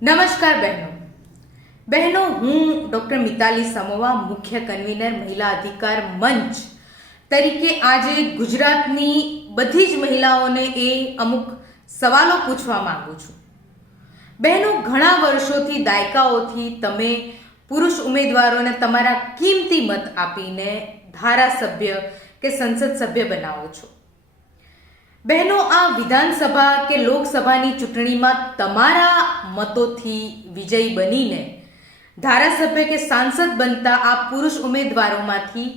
નમસ્કાર બહેનો, હું ડૉક્ટર મિતાલી સમોવા, મુખ્ય કન્વીનર મહિલા અધિકાર મંચ તરીકે આજે ગુજરાતની બધી જ મહિલાઓને અમુક સવાલો પૂછવા માંગુ છું. બહેનો, ઘણા વર્ષોથી, દાયકાઓથી તમે પુરુષ ઉમેદવારોને તમારા કિંમતી મત આપીને ધારાસભ્ય કે સંસદ સભ્ય બનાવો છો. બહેનો, આ વિધાનસભા કે લોકસભાની ચૂંટણીમાં તમારા મતોથી વિજયી બનીને ધારાસભ્ય કે સાંસદ બનતા આ પુરુષ ઉમેદવારોમાંથી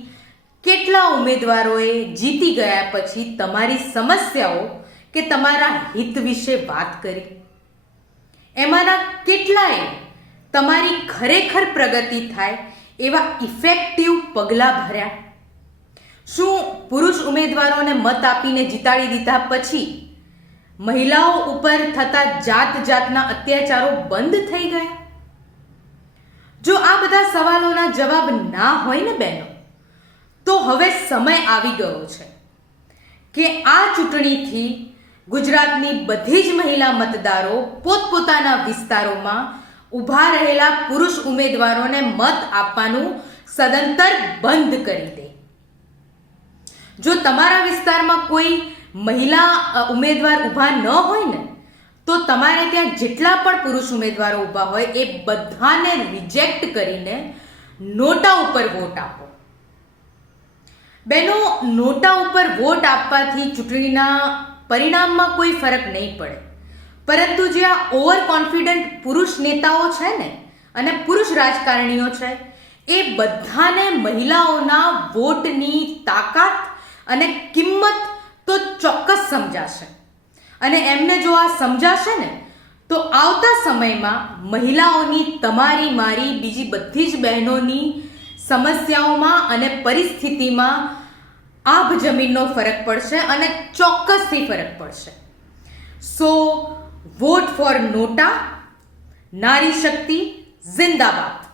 કેટલા ઉમેદવારોએ જીતી ગયા પછી તમારી સમસ્યાઓ કે તમારા હિત વિશે વાત કરી? એમાંના કેટલાએ તમારી ખરેખર પ્રગતિ થાય એવા ઇફેક્ટિવ પગલાં ભર્યા? શું પુરુષ ઉમેદવારોને મત આપીને જીતાડી દીધા પછી મહિલાઓ ઉપર થતા જાતના અત્યાચારો બંધ થઈ ગયા? જો આ બધા સવાલોના જવાબ ના હોય ને બહેનો, તો હવે સમય આવી ગયો છે કે આ ચૂંટણીથી ગુજરાતની બધી જ મહિલા મતદારો પોતપોતાના વિસ્તારોમાં ઊભા રહેલા પુરુષ ઉમેદવારોને મત આપવાનું સદંતર બંધ કરી દે. જો તમારા વિસ્તારમાં કોઈ મહિલા ઉમેદવાર ઊભા ન હોય ને, તો તમારે ત્યાં જેટલા પણ પુરુષ ઉમેદવારો ઊભા હોય એ બધાને રિજેક્ટ કરીને નોટા ઉપર વોટ આપો. બહેનો, નોટા ઉપર વોટ આપવાથી ચૂંટણીના પરિણામમાં કોઈ ફરક નહીં પડે, પરંતુ જે આ ઓવર કોન્ફિડન્ટ પુરુષ નેતાઓ છે ને અને પુરુષ રાજકારણીઓ છે, એ બધાને મહિલાઓના વોટની તાકાત અને કિંમત તો ચોક્કસ સમજાશે. અને એમને જો આ સમજાશે ને, તો આવતા સમયમાં મહિલાઓની, તમારી, મારી, બીજી બધી જ બહેનોની સમસ્યાઓમાં અને પરિસ્થિતિમાં આભ જમીનનો ફરક પડશે અને ચોક્કસથી ફરક પડશે. સો વોટ ફોર નોટા. નારી શક્તિ જિંદાબાદ.